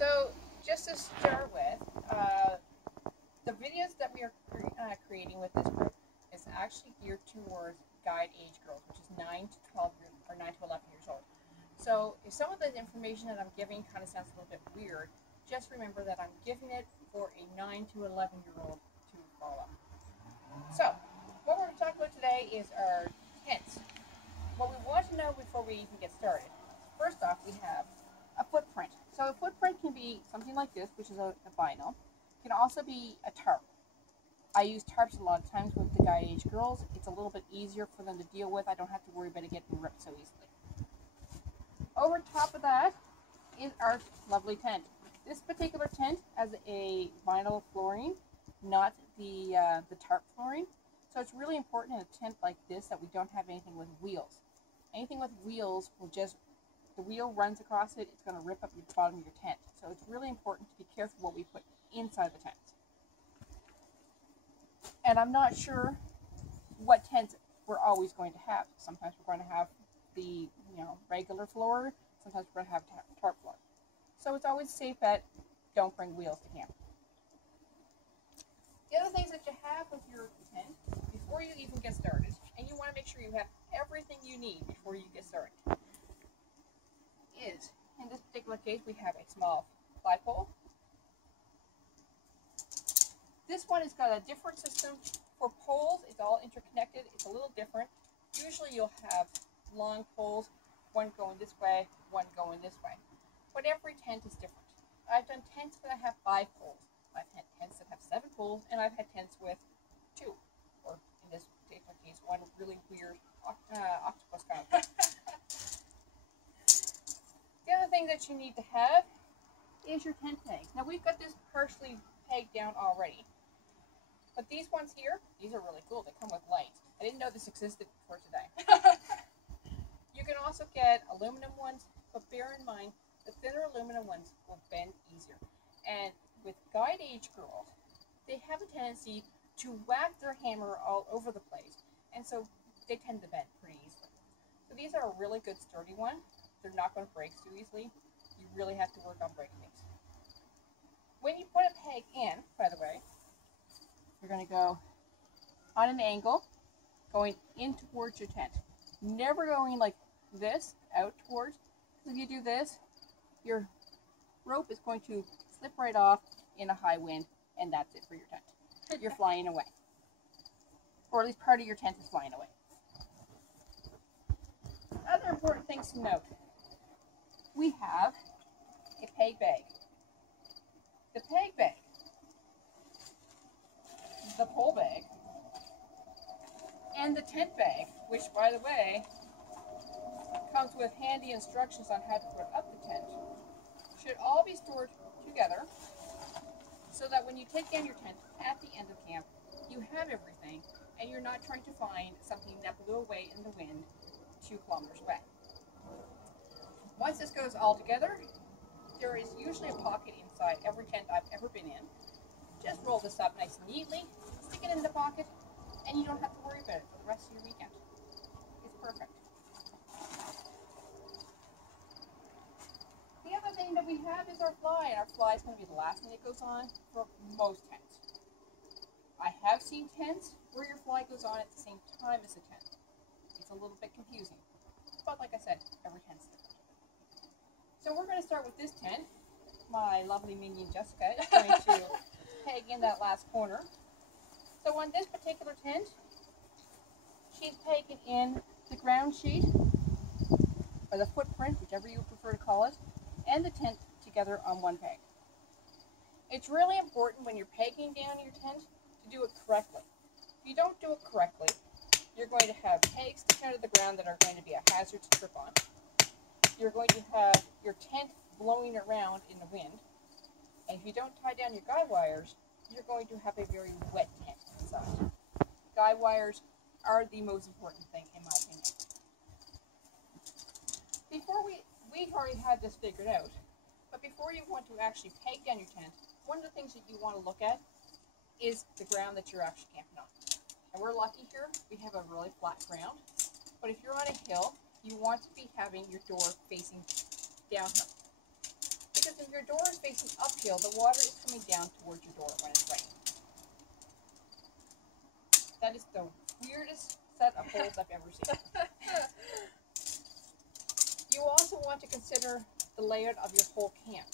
So just to start with, the videos that we are creating with this group is actually geared towards guide age girls, which is 9 to 12 years, or 9 to 11 years old. So if some of the information that I'm giving kind of sounds a little bit weird, just remember that I'm giving it for a 9 to 11-year-old to follow. So what we're going to talk about today is our tents. What we want to know before we even get started, first off, we have a footprint. So a footprint can be something like this, which is a vinyl. It can also be a tarp. I use tarps a lot of times with the guide age girls. It's a little bit easier for them to deal with. I don't have to worry about it getting ripped so easily. Over top of that is our lovely tent. This particular tent has a vinyl flooring, not the tarp flooring. So it's really important in a tent like this that we don't have anything with wheels. Anything with wheels will just, the wheel runs across it, it's going to rip up the bottom of your tent. So it's really important to be careful what we put inside the tent. And I'm not sure what tents we're always going to have. Sometimes we're going to have the regular floor. Sometimes we're going to have tarp floor. So it's always a safe bet, don't bring wheels to camp. The other things that you have with your tent before you even get started, and you want to make sure you have everything you need before you get started, is, in this particular case, we have a small flagpole. This one has got a different system for poles. It's all interconnected. It's a little different. Usually you'll have long poles, one going this way, one going this way. But every tent is different. I've done tents that have 5 poles. I've had tents that have 7 poles, and I've had tents with 2, or in this particular case, one really weird octopus kind of thing. The other thing that you need to have is your tent pegs. Now we've got this partially pegged down already. But these ones here, these are really cool. They come with lights. I didn't know this existed before today. You can also get aluminum ones, but bear in mind, the thinner aluminum ones will bend easier. And with guide age girls, they have a tendency to whack their hammer all over the place. And so they tend to bend pretty easily. So these are a really good sturdy one. They're not going to break too easily. You really have to work on breaking these. When you put a peg in, by the way, you're going to go on an angle, going in towards your tent. Never going like this, out towards. Because if you do this, your rope is going to slip right off in a high wind, and that's it for your tent. You're flying away. Or at least part of your tent is flying away. Other important things to note. We have a peg bag. The peg bag, the pole bag, and the tent bag, which, by the way, comes with handy instructions on how to put up the tent, should all be stored together so that when you take down your tent at the end of camp, you have everything and you're not trying to find something that blew away in the wind 2 kilometers away. Once this goes all together, there is usually a pocket inside every tent I've ever been in. Just roll this up nice and neatly, stick it in the pocket, and you don't have to worry about it for the rest of your weekend. It's perfect. The other thing that we have is our fly, and our fly is going to be the last thing that goes on for most tents. I have seen tents where your fly goes on at the same time as the tent. It's a little bit confusing, but like I said, every tent's different. So we're going to start with this tent. My lovely minion Jessica is going to peg in that last corner. So on this particular tent, she's pegging in the ground sheet, or the footprint, whichever you prefer to call it, and the tent together on one peg. It's really important when you're pegging down your tent to do it correctly. If you don't do it correctly, you're going to have pegs sticking out of the ground that are going to be a hazard to trip on. You're going to have your tent blowing around in the wind. And if you don't tie down your guy wires, you're going to have a very wet tent inside. Guy wires are the most important thing, in my opinion. Before we've already had this figured out, but before you want to actually peg down your tent, one of the things that you want to look at is the ground that you're actually camping on. And we're lucky here, we have a really flat ground. But if you're on a hill, you want to be having your door facing downhill. Because if your door is facing uphill, the water is coming down towards your door when it's raining. That is the weirdest set of holes I've ever seen. You also want to consider the layout of your whole camp.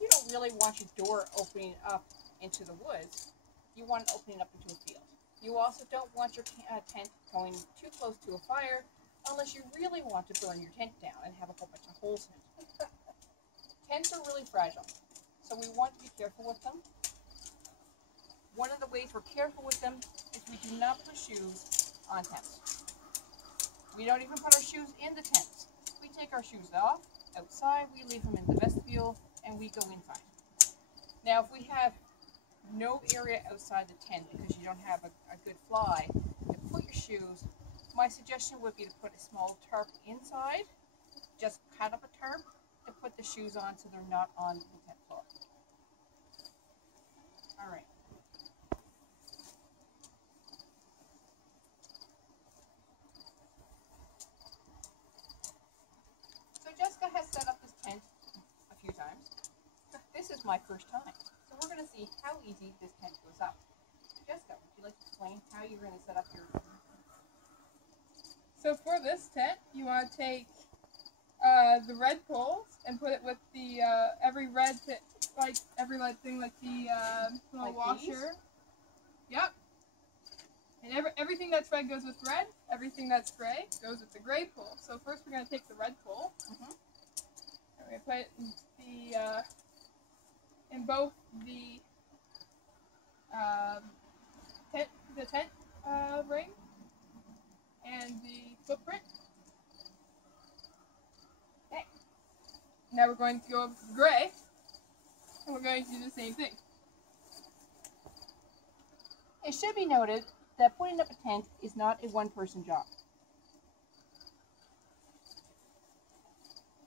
You don't really want your door opening up into the woods. You want it opening up into a field. You also don't want your tent going too close to a fire unless you really want to burn your tent down and have a whole bunch of holes in it. Tents are really fragile, so we want to be careful with them. One of the ways we're careful with them is we do not put shoes on tents. We don't even put our shoes in the tents. We take our shoes off outside, we leave them in the vestibule, and we go inside. Now, if we have no area outside the tent because you don't have a good fly to put your shoes, my suggestion would be to put a small tarp inside, just cut up a tarp, to put the shoes on so they're not on the tent floor. All right. So Jessica has set up this tent a few times. This is my first time. So we're going to see how easy this tent goes up. Jessica, would you like to explain how you're going to set up your... So for this tent, you want to take the red poles and put it with the every red thing, like the little Like washer. these? Yep. And everything that's red goes with red. Everything that's gray goes with the gray pole. So first we're going to take the red pole. Mm-hmm. And we're going to put it in both the tent ring and the footprint. Okay. Now we're going to go over to the gray, and we're going to do the same thing. It should be noted that putting up a tent is not a one-person job.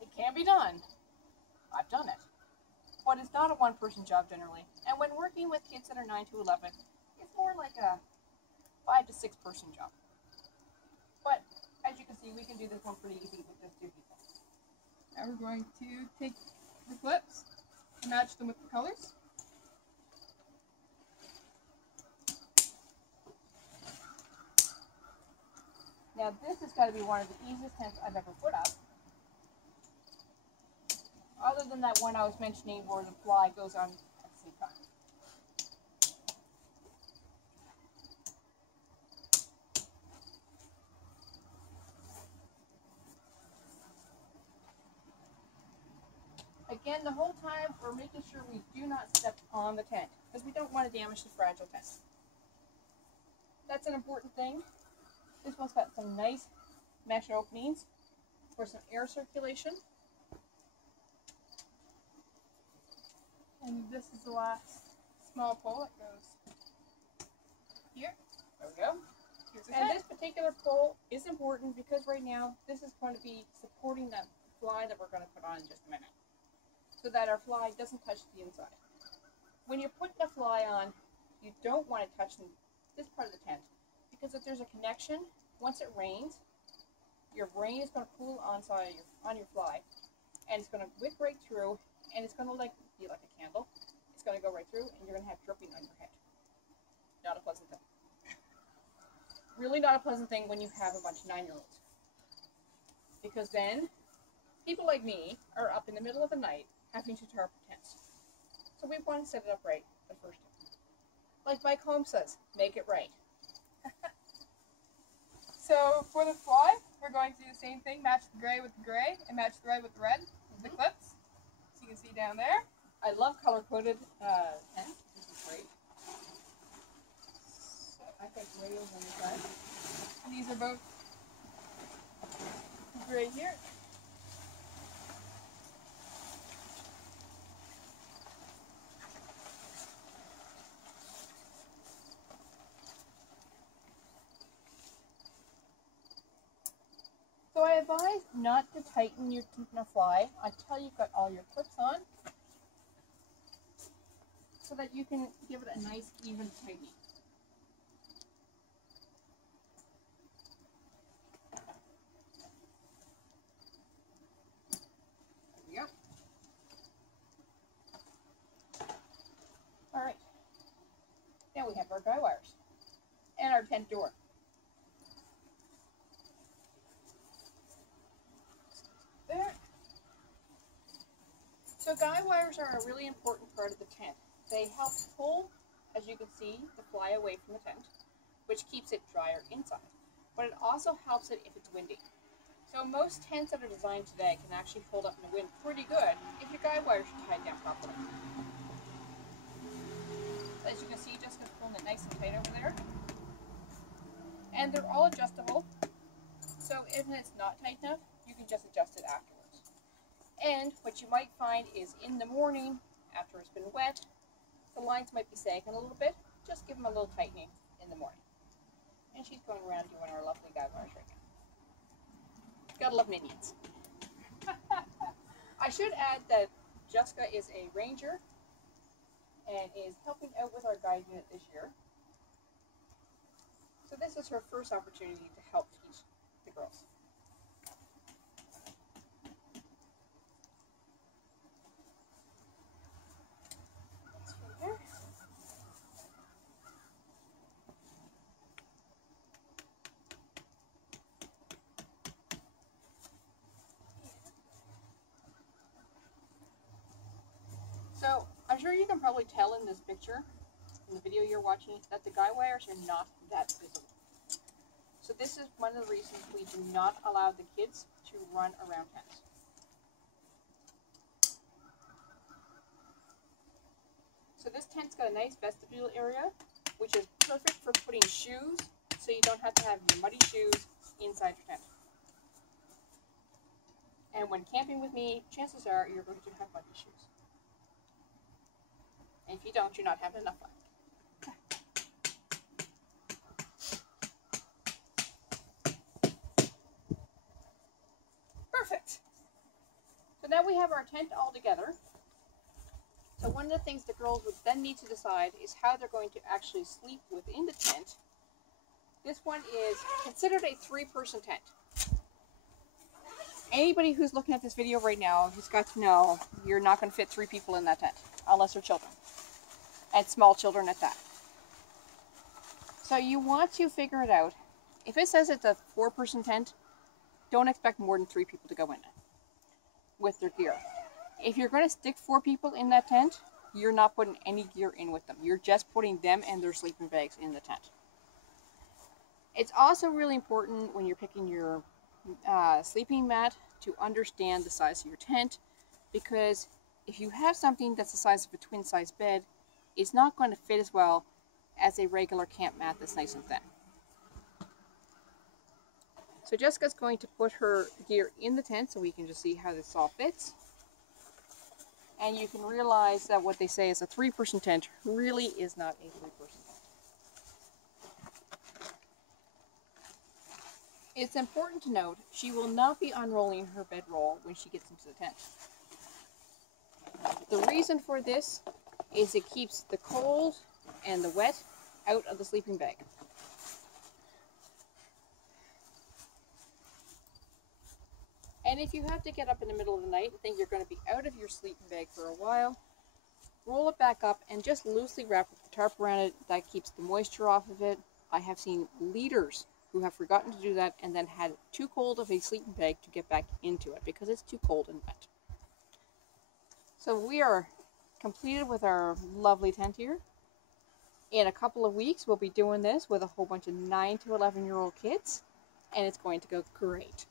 It can be done. I've done it. But it's not a one-person job generally. And when working with kids that are 9 to 11, it's more like a 5 to 6 person job. But as you can see, we can do this one pretty easy with just 2 people. Now we're going to take the clips and match them with the colors. Now this has got to be one of the easiest tents I've ever put up. Other than that one I was mentioning where the fly goes on at the same time. Again, the whole time we're making sure we do not step on the tent because we don't want to damage the fragile tent. That's an important thing. This one's got some nice mesh openings for some air circulation. And this is the last small pole that goes here. There we go. Here's the And tent. this particular pole is important because right now this is going to be supporting that fly that we're going to put on in just a minute, so that our fly doesn't touch the inside. When you're putting a fly on, you don't want it touching this part of the tent because if there's a connection, once it rains, your rain is going to pool on your fly, and it's going to wick right through, and it's going to be like a candle. It's going to go right through, and you're going to have dripping on your head. Not a pleasant thing. Really not a pleasant thing when you have a bunch of 9-year-olds. Because then, people like me are up in the middle of the night having to tarp tents. So we want to set it up right the first time. Like Mike Holmes says, make it right. So for the fly, we're going to do the same thing, match the gray with the gray, and match the red with the red, with the clips. So you can see down there. I love color-coded tents. This is great. So I think radios on the side. And these are both gray here. So I advise not to tighten your fly until you've got all your clips on, so that you can give it a nice even tightening. There we go. have our guy wires. And our tent door. There. So guy wires are a really important part of the tent. They help pull, as you can see, the fly away from the tent, which keeps it drier inside. But it also helps it if it's windy. So most tents that are designed today can actually hold up in the wind pretty good if your guy wires are tied down properly. As you can see, Jessica's pulling it nice and tight over there. And they're all adjustable. So if it's not tight enough, you can just adjust it afterwards. And what you might find is in the morning, after it's been wet, the lines might be sagging a little bit. Just give them a little tightening in the morning. And she's going around doing our lovely guy wires right now. Gotta love minions. I should add that Jessica is a ranger and is helping out with our guide unit this year. So this is her first opportunity to help teach the girls. That's from there. So I'm sure you can probably tell in this picture, in the video you're watching, that the guy wires are not that visible. So this is one of the reasons we do not allow the kids to run around tents. So this tent's got a nice vestibule area, which is perfect for putting shoes, so you don't have to have your muddy shoes inside your tent. And when camping with me, chances are you're going to have muddy shoes. And if you don't, you're not having enough fun. Perfect. So now we have our tent all together. So one of the things the girls would then need to decide is how they're going to actually sleep within the tent. This one is considered a 3-person tent. Anybody who's looking at this video right now has got to know you're not going to fit 3 people in that tent, unless they're children. And small children at that. So you want to figure it out. If it says it's a 4-person tent, don't expect more than 3 people to go in it with their gear. If you're going to stick 4 people in that tent, you're not putting any gear in with them. You're just putting them and their sleeping bags in the tent. It's also really important when you're picking your sleeping mat to understand the size of your tent, because if you have something that's the size of a twin-size bed, it's not going to fit as well as a regular camp mat that's nice and thin. So Jessica's going to put her gear in the tent so we can just see how this all fits. And you can realize that what they say is a 3-person tent really is not a 3-person tent. It's important to note she will not be unrolling her bedroll when she gets into the tent. The reason for this is it keeps the cold and the wet out of the sleeping bag. And if you have to get up in the middle of the night and think you're going to be out of your sleeping bag for a while, roll it back up and just loosely wrap the tarp around it. That keeps the moisture off of it. I have seen leaders who have forgotten to do that and then had too cold of a sleeping bag to get back into it because it's too cold and wet. So we are completed with our lovely tent here. In a couple of weeks, we'll be doing this with a whole bunch of 9 to 11-year-old kids, and it's going to go great.